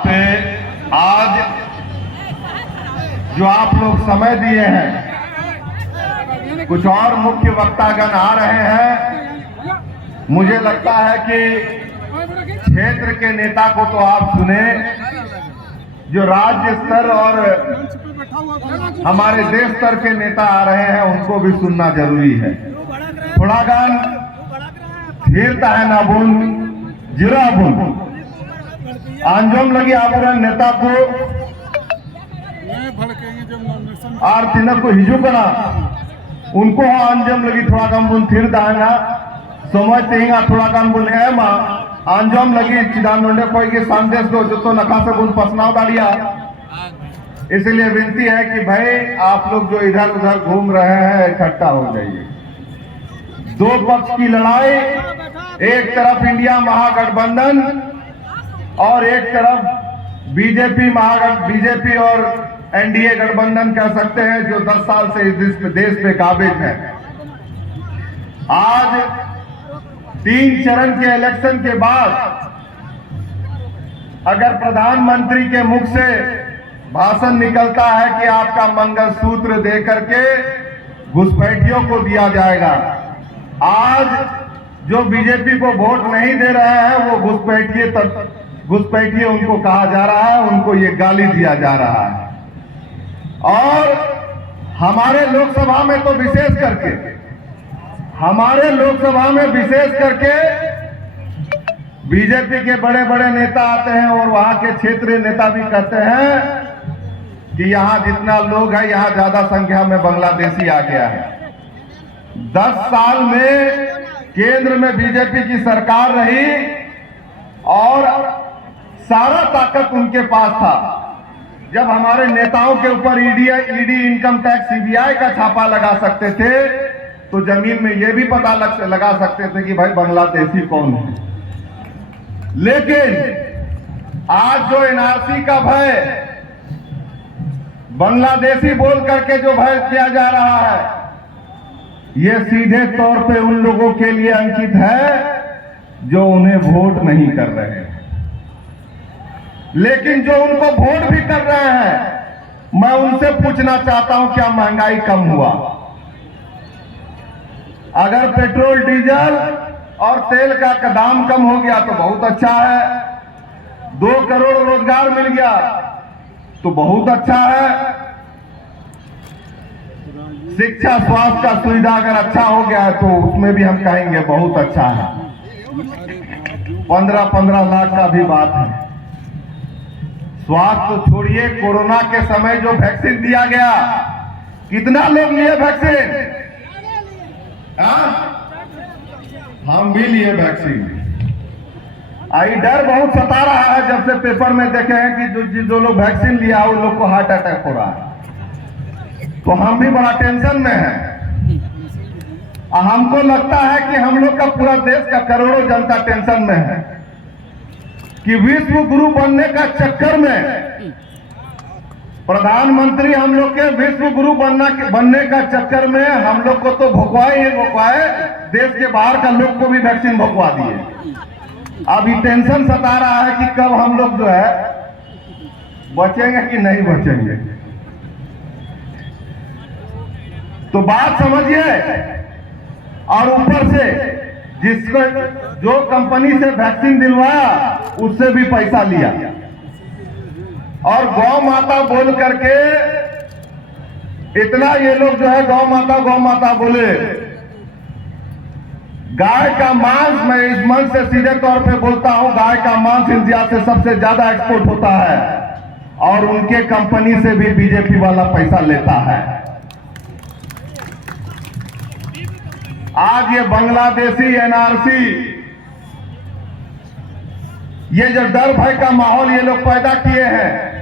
पे आज जो आप लोग समय दिए हैं, कुछ और मुख्य वक्तागण आ रहे हैं। मुझे लगता है कि क्षेत्र के नेता को तो आप सुने, जो राज्य स्तर और हमारे देश स्तर के नेता आ रहे हैं उनको भी सुनना जरूरी है। थोड़ा गान फिरता है ना बुन जिरा बुन आंजोम लगी आवरण नेता को और तिनक को हिजू करा उनको आंजम लगी थोड़ा कम बुन फिर दाएगा समय तेगा थोड़ा कम बुन है माँ आंजम लगी चिदानोंडे कोई के संदेश दो जो तो नखा से बुन पसनाव डालिया। इसलिए विनती है कि भाई आप लोग जो इधर उधर घूम रहे हैं इकट्ठा हो जाइए। दो पक्ष की लड़ाई, एक तरफ इंडिया महागठबंधन और एक तरफ बीजेपी और एनडीए गठबंधन कह सकते हैं, जो 10 साल से इस देश पे काबिज है। आज 3 चरण के इलेक्शन के बाद अगर प्रधानमंत्री के मुख से भाषण निकलता है कि आपका मंगलसूत्र दे करके घुसपैठियों को दिया जाएगा, आज जो बीजेपी को वोट नहीं दे रहे हैं वो घुसपैठिए उनको कहा जा रहा है, उनको ये गाली दिया जा रहा है। और हमारे लोकसभा में तो विशेष करके बीजेपी के बड़े बड़े नेता आते हैं और वहां के क्षेत्रीय नेता भी कहते हैं कि यहां जितना लोग है यहां ज्यादा संख्या में बांग्लादेशी आ गया है। 10 साल में केंद्र में बीजेपी की सरकार रही और सारा ताकत उनके पास था। जब हमारे नेताओं के ऊपर ईडी इनकम टैक्स सीबीआई का छापा लगा सकते थे तो जमीन में यह भी पता लगा सकते थे कि भाई बांग्लादेशी कौन है। लेकिन आज जो एनआरसी का भय बांग्लादेशी बोल करके जो भय किया जा रहा है, यह सीधे तौर पे उन लोगों के लिए अंकित है जो उन्हें वोट नहीं कर रहे हैं। लेकिन जो उनको वोट भी कर रहे हैं, मैं उनसे पूछना चाहता हूं क्या महंगाई कम हुआ? अगर पेट्रोल डीजल और तेल का दाम कम हो गया तो बहुत अच्छा है। 2 करोड़ रोजगार मिल गया तो बहुत अच्छा है। शिक्षा स्वास्थ्य का सुविधा अगर अच्छा हो गया है तो उसमें भी हम कहेंगे बहुत अच्छा है। 15-15 लाख का भी बात है। स्वास्थ्य तो छोड़िए, कोरोना के समय जो वैक्सीन दिया गया, कितना लोग लिए वैक्सीन? हम भी लिए वैक्सीन। आई डर बहुत सता रहा है जब से पेपर में देखे हैं कि जो लोग वैक्सीन लिया उन लोग को हार्ट अटैक हो रहा है, तो हम भी बड़ा टेंशन में हैं। हमको लगता है कि हम लोग का पूरा देश का करोड़ों जनता टेंशन में है कि विश्व गुरु बनने का चक्कर में प्रधानमंत्री हम लोग के विश्व गुरु बनने का चक्कर में हम लोग को तो भुकवाए, देश के बाहर का लोग को भी वैक्सीन भुकवा दिए। अभी टेंशन सता रहा है कि कब हम लोग जो है बचेंगे कि नहीं बचेंगे। तो बात समझिए। और ऊपर से जिसको जो कंपनी से वैक्सीन दिलवाया उससे भी पैसा लिया और गौ माता बोल करके इतना ये लोग जो है गौ माता बोले। गाय का मांस, मैं इस मंच से सीधे तौर पे बोलता हूं, गाय का मांस इंडिया से सबसे ज्यादा एक्सपोर्ट होता है और उनके कंपनी से भी बीजेपी वाला पैसा लेता है। आज ये बांग्लादेशी एनआरसी, ये जो डर भय का माहौल ये लोग पैदा किए हैं,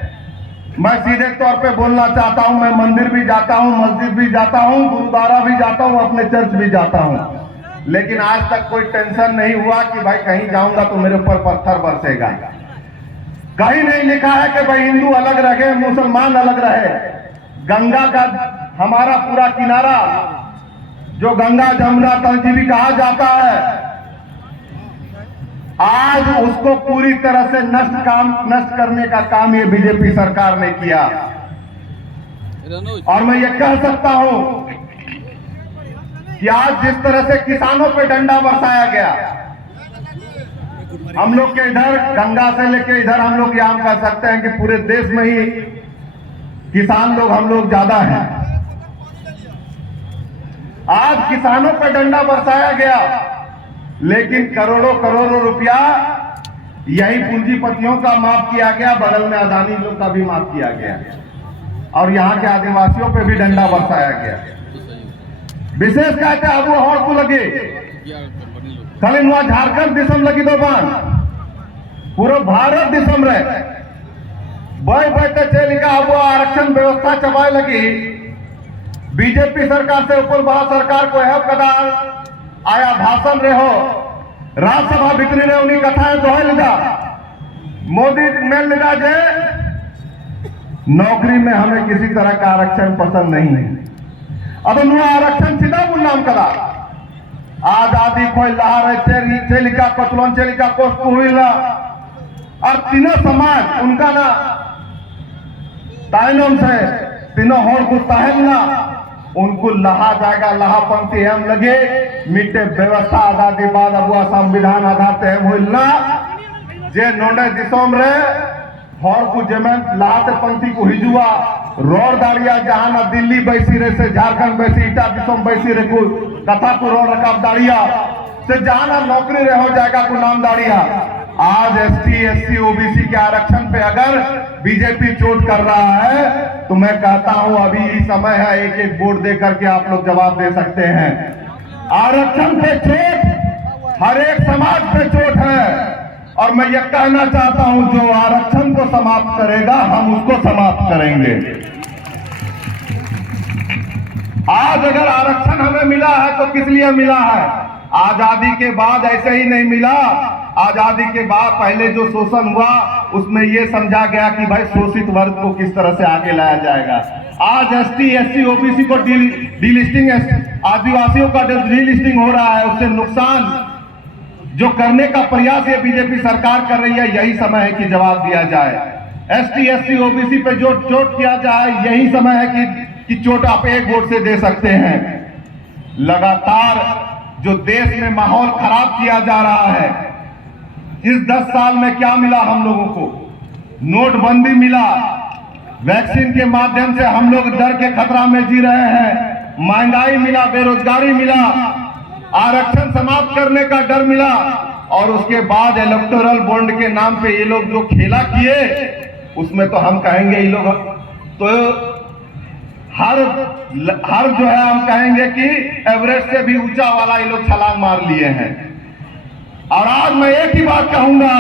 मैं सीधे तौर पे बोलना चाहता हूं। मैं मंदिर भी जाता हूं, मस्जिद भी जाता हूं, गुरुद्वारा भी जाता हूं, अपने चर्च भी जाता हूं, लेकिन आज तक कोई टेंशन नहीं हुआ कि भाई कहीं जाऊंगा तो मेरे ऊपर पत्थर बरसेगा। कहीं नहीं लिखा है कि भाई हिंदू अलग रहे, मुसलमान अलग रहे। गंगा का हमारा पूरा किनारा जो गंगा जमुना तहजीबी कहा जाता है, आज उसको पूरी तरह से नष्ट करने का काम ये बीजेपी सरकार ने किया। और मैं ये कह सकता हूं कि आज जिस तरह से किसानों पे डंडा बरसाया गया, हम लोग के इधर गंगा से लेके इधर हम लोग यहां कह सकते हैं कि पूरे देश में ही किसान लोग हम लोग ज्यादा हैं। आज किसानों पे डंडा बरसाया गया, लेकिन करोड़ों करोड़ों रुपया यही पूंजीपतियों का माफ किया गया, बगल में अदानी लोग का भी माफ किया गया, और यहां के आदिवासियों पे भी डंडा बरसाया गया। विशेष कहते अब वो हॉर को लगे खाली वहां झारखंड दिसम लगी दो बान पूरा भारत दिसम रहे बह बहते चलिका अब वो आरक्षण व्यवस्था चबाए लगी। बीजेपी सरकार से ऊपर बड़ा सरकार को यह कदाल आया भाषण रहे हो राज्यसभा भीतरी ने उन्हीं कथाएं दोहे लिखा मोदी मेल लिखा जे नौकरी में हमें किसी तरह का आरक्षण पसंद नहीं है। अब आरक्षण सीधा नाम करा आजादी कोई लहर चेलिका कतलोन चेलिका कोष्ट हुईला और तीनों समाज उनका ना ताइनों से तीनों होड़ को ताहलना उनको लहा जाएगा लहापंथी हम लगे मिट्टे व्यवस्था आजादी बाद अब संविधान आधार ते हम हुईला जे नोडे दिसोम रे होड़ को जमें लहाते पंथी को हिजुआ रोड दाड़िया जहां ना दिल्ली बैसी रहे से झारखंड बैसी इटा दिसोम बैसी रहे को कथा को रोड रकाब दाड़िया से जहां ना नौकरी रहे हो जाएगा को नाम दाड़िया। आज एसटी एससी ओबीसी के आरक्षण पे अगर बीजेपी चोट कर रहा है तो मैं कहता हूं अभी ही समय है एक एक वोट दे करके आप लोग जवाब दे सकते हैं। आरक्षण पे चोट हर एक समाज पे चोट है और मैं ये कहना चाहता हूं जो आरक्षण को समाप्त करेगा हम उसको समाप्त करेंगे। आज अगर आरक्षण हमें मिला है तो किस लिए मिला है? आजादी के बाद ऐसे ही नहीं मिला। आजादी के बाद पहले जो शोषण हुआ उसमें यह समझा गया कि भाई शोषित वर्ग को किस तरह से आगे लाया जाएगा। आज एसटी एससी ओबीसी को डीलिस्टिंग आदिवासियों का डीलिस्टिंग हो रहा है, उससे नुकसान जो करने का प्रयास ये बीजेपी सरकार कर रही है, यही समय है कि जवाब दिया जाए। एसटी एससी ओबीसी पे जो चोट किया जाए यही समय है कि चोट आप एक वोट से दे सकते हैं। लगातार जो देश में माहौल खराब किया जा रहा है, इस 10 साल में क्या मिला हम लोगों को? नोटबंदी मिला, वैक्सीन के माध्यम से हम लोग डर के खतरा में जी रहे हैं, महंगाई मिला, बेरोजगारी मिला, आरक्षण समाप्त करने का डर मिला, और उसके बाद इलेक्टोरल बॉन्ड के नाम पे ये लोग जो खेला किए उसमें तो हम कहेंगे ये लोग तो हर जो है हम कहेंगे कि एवरेस्ट से भी ऊंचा वाला ये लोग छलांग मार लिए हैं। और आज मैं एक ही बात कहूंगा